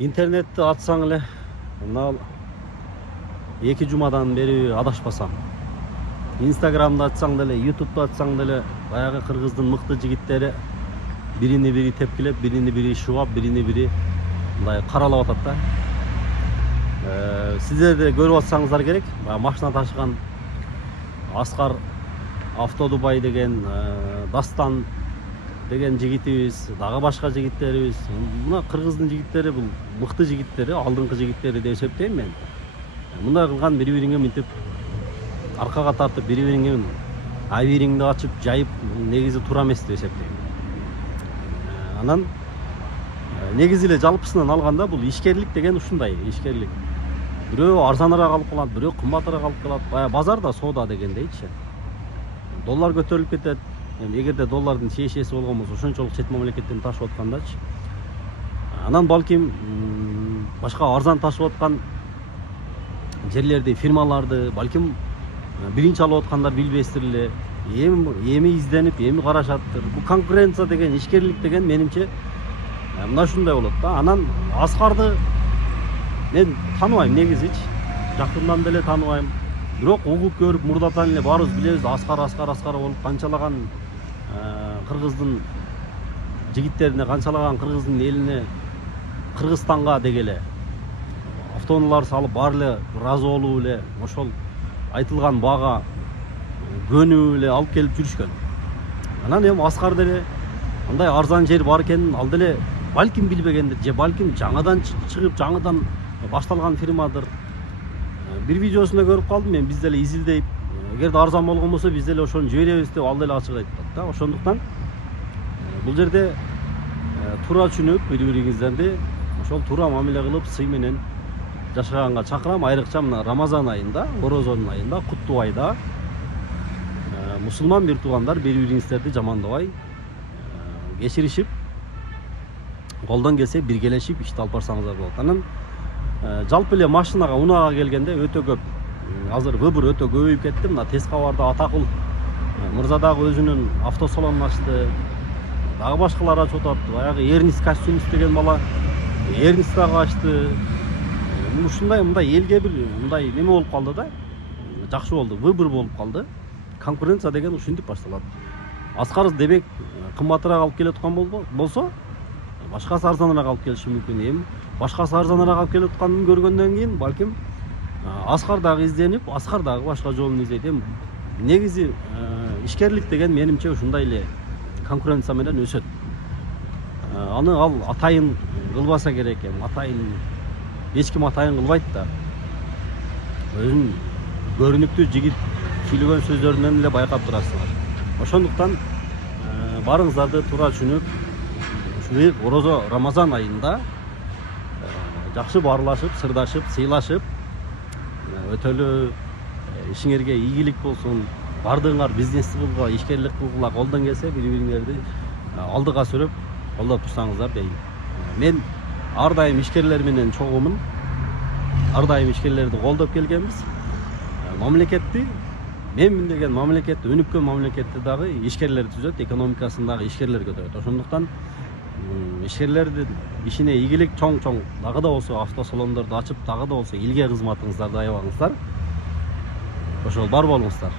интернетти ачсаң эле мына 2 жумадан бери адашпасам. Инстаграмды ачсаң деле, ютубду ачсаң деле баягы кыргыздын мыкты жигиттери биrini бири тепкилеп, биrini бири шугап, биrini бири мындай каралап атат да. Сиздер де көрүп атсаңыздар керек. Машина ташыган Аскар Автодубай деген, Дастан деген жигитибиз, дагы башка жигиттерибиз. Мына кыргыздын жигиттери бул мыкты жигиттери, алдыңкы жигиттери деп эсептейм мен. Мындай кылган бири-бириңе мынтип аркага тартып, бири-бириңе абириңди ачып, жайып, негизи туура эмес деп эсептейм. Анан негизи эле жалпысынан алганда бул ишкерлик деген ушундай, ишкерлик. Бирөө арзаныраак алып калат, бирөө кымбатыраак алып калат. Баягы базарда соода дегендейчи. Доллар көтөрүлүп кетет. Эгерде доллардын шешеси болгон болсо, ошончолук чет мамлекеттен ташып аткандачы. Анан балким башка арзан ташып аткан жерлерди, фирмаларды, балким биринчи алып аткандар билбестир эле. Эми изденип, эми карашаттыр. Бул конкуренция деген, ишкерлик деген менимче мына ушундай болот да. Анан Аскарды мен тааныбайм негизичи. Жакындан деле тааныбайм. Бирок угуп көрүп мурдатан эле баарыбыз билебиз. Аскар болуп канчалаган кыргыздын жигиттерине, канчалаган кыргыздын элине, Кыргызстанга дегеле автоунаалар салып баары эле ыраазы болуп эле ошол айтылган баага көнүп эле алып келип жүрүшкөн. Анан эми Аскар деле андай арзан жер бар экенин ал деле балким билбегендир, же балким жаңадан чыгып, жаңадан башталган фирмадыр. Бир видеосунда көрүп калдым мен, биз деле изилдейп, эгерде арзан болгон болсо биз деле ошону жиберебиз деп ал деле ачык айтат да. Ошондуктан бул жерде туура түшүнүп, бири-бириңиздерди ошол туура мамиле кылып, сый менен жашаганга чакырам. Айрыкча мына Рамазан айында, Орозонун айында, куттуу айда мусулман бир туугандар бири-бириңиздерди жамандабай, кечиришип, колдон келсе биргелешип ишти алып барсаңыздар болот. Анан жалпы эле машинага, унаага келгенде өтө көп. Азыр выбор өтө көбөйүп кетти. Мына тез кабарда Атакул мырза дагы өзүнүн автосалонун ачты. Дагы башкалар ачып атат. Баягы Эрнис Костюмс деген бала Эрнис дагы ачты. Ушундай мындай элге бир мындай неме болуп калды да. Жакшы болду, выбор болуп калды. Конкуренция деген ушинтип башталат. Аскар демек кымбатыраак алып келаткан болсо, башкасы арзаныраак алып келиши мүмкүн. Эми башкасы арзаныраак алып келатканын көргөндөн кийин балким Аскар дагы изденип, Аскар дагы башка жолун издейт. Эми негизи ишкерлик деген менимче ушундай эле конкуренция менен өсөт. Аны ал атайын кылбаса керек. Эми атайын эч ким атайын кылбайт да. Өзүн көрүнүктүү жигит сүйлөгөн сөздөрүнөн эле байкап турасыздар. Ошондуктан барыңыздарды туура түшүнүп, ушул Орозо Рамазан айында жакшы баарлашып, сырдашып, сыйлашып, өтөлүү ишиңерге ийгилик болсун, бардыгыңар бизнес кылгыла, ишкерлик кылгыла, колдон келсе бири-бириңерди алдыга сүрүп, колдоп турсаңыздар дейм. Мен ар дайым ишкерлер менен чогуумун. Ар дайым ишкерлерди колдоп келгенбиз. Мамлекетти, менмин деген мамлекетти, өнүккөн мамлекетти дагы ишкерлер түзөт, экономикасын дагы ишкерлер көтөрөт. Ошондуктан ишкерлердин ишине ийгилик чоң-чоң дагы да болсо автосалондорду ачып, дагы да болсо элге кызматыңыздарды аябаңыздар. Ошол бар болуңуздар.